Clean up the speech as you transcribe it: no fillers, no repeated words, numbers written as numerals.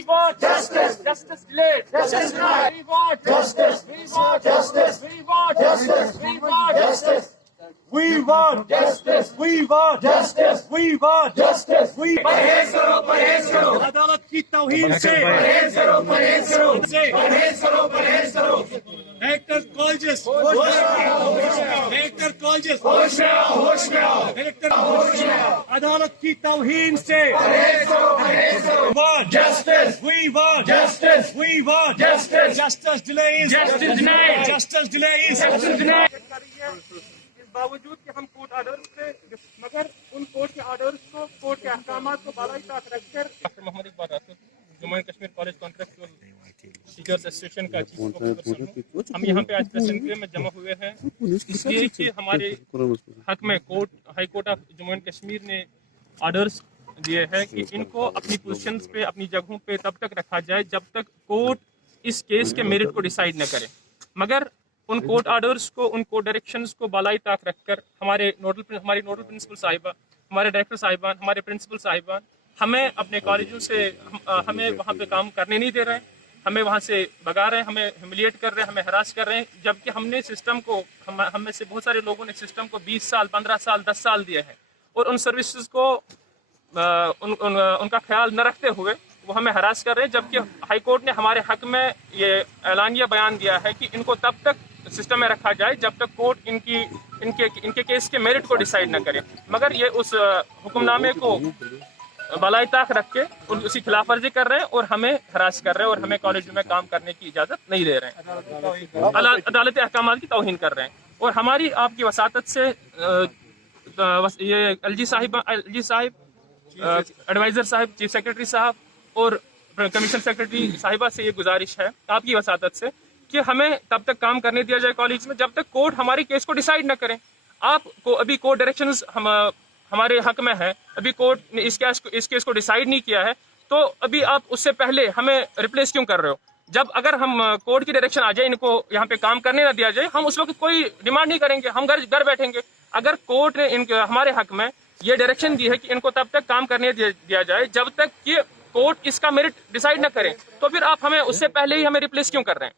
We want justice. Justice delayed. Justice denied. We want justice. We want justice. We want justice. We want justice. We want justice. We want justice. We want justice. We परहेज करो, परहेज करो। अदालत की तौहीन से परहेज करो, परहेज करो। परहेज करो, परहेज करो। Electoral colleges, electoral colleges, होश में आओ, होश में आओ। Electoral होश में आओ। अदालत की तौहीन से परहेज करो, परहेज करो। We want justice. We want justice. We want justice. Justice delays. Justice denied. Justice delays. Justice denied. बावजूद कि हम कोर्ट ऑर्डर्स थे, मगर उन कोर्ट के ऑर्डर्स को, कोर्ट के अहकामात को बालाई ताक रखकर doctor Mohammad Iqbal Rasad Jammu and Kashmir college contractual teachers association का चीफ स्पोक्सपर्सन, हम यहाँ पे आज प्रेस इनक्वेरी में जमा हुए हैं इसलिए कि हमारे हक में high court of Jammu and Kashmir ने ऑर्डर्स दिए हैं कि इनको अपनी पोजीशंस पे, अपनी जगहों पे तब तक रखा जाए जब तक कोर्ट इस केस के मेरिट को डिसाइड न करे। मगर उन कोर्ट ऑर्डर्स को, उन कोर्ट डायरेक्शंस को बालाई ताक रखकर हमारी नोडल प्रिंसिपल साहिबा, हमारे डायरेक्टर साहिबान, हमारे प्रिंसिपल साहिबान हमें अपने कॉलेजों से हमें वहाँ पे काम करने नहीं दे रहे हैं, हमें वहाँ से भगा रहे हैं, हमें ह्यूमिलिएट कर रहे हैं, हमें हरास कर रहे हैं, जबकि हमने सिस्टम को, हम में से बहुत सारे लोगों ने सिस्टम को 20 साल, 15 साल, 10 साल दिए हैं और उन सर्विसेज को उनका ख्याल न रखते हुए वो हमें हरास कर रहे हैं। जबकि हाई कोर्ट ने हमारे हक में ये ऐलानिया बयान दिया है कि इनको तब तक सिस्टम में रखा जाए जब तक कोर्ट इनके केस के मेरिट को डिसाइड न करे। मगर ये उस हुक्मनामे को बालाई ताक रख के उसी खिलाफ वर्जी कर रहे हैं और हमें हरास कर रहे हैं और हमें कॉलेज में काम करने की इजाज़त नहीं दे रहे हैं, अदालती अहकामात की तौहीन कर रहे हैं। और हमारी आपकी वसातत से ये एलजी साहिब, एडवाइज़र साहब, चीफ सेक्रेटरी साहब और कमीशन सेक्रेटरी साहिबा से ये गुजारिश है आपकी वसातत से कि हमें तब तक काम करने दिया जाए कॉलेज में जब तक कोर्ट हमारी केस को डिसाइड न करें। आपको अभी कोर्ट डायरेक्शंस हमारे हक में है, अभी कोर्ट ने इस केस को डिसाइड नहीं किया है, तो अभी आप उससे पहले हमें रिप्लेस क्यों कर रहे हो? जब अगर हम कोर्ट की डायरेक्शन आ जाए, इनको यहाँ पे काम करने ना दिया जाए, हम उस वक्त कोई डिमांड नहीं करेंगे, हम घर बैठेंगे। अगर कोर्ट ने हमारे हक में ये डायरेक्शन दी है कि इनको तब तक काम करने दिया जाए जब तक कि कोर्ट इसका मेरिट डिसाइड न करे, तो फिर आप हमें उससे पहले ही हमें रिप्लेस क्यों कर रहे हैं?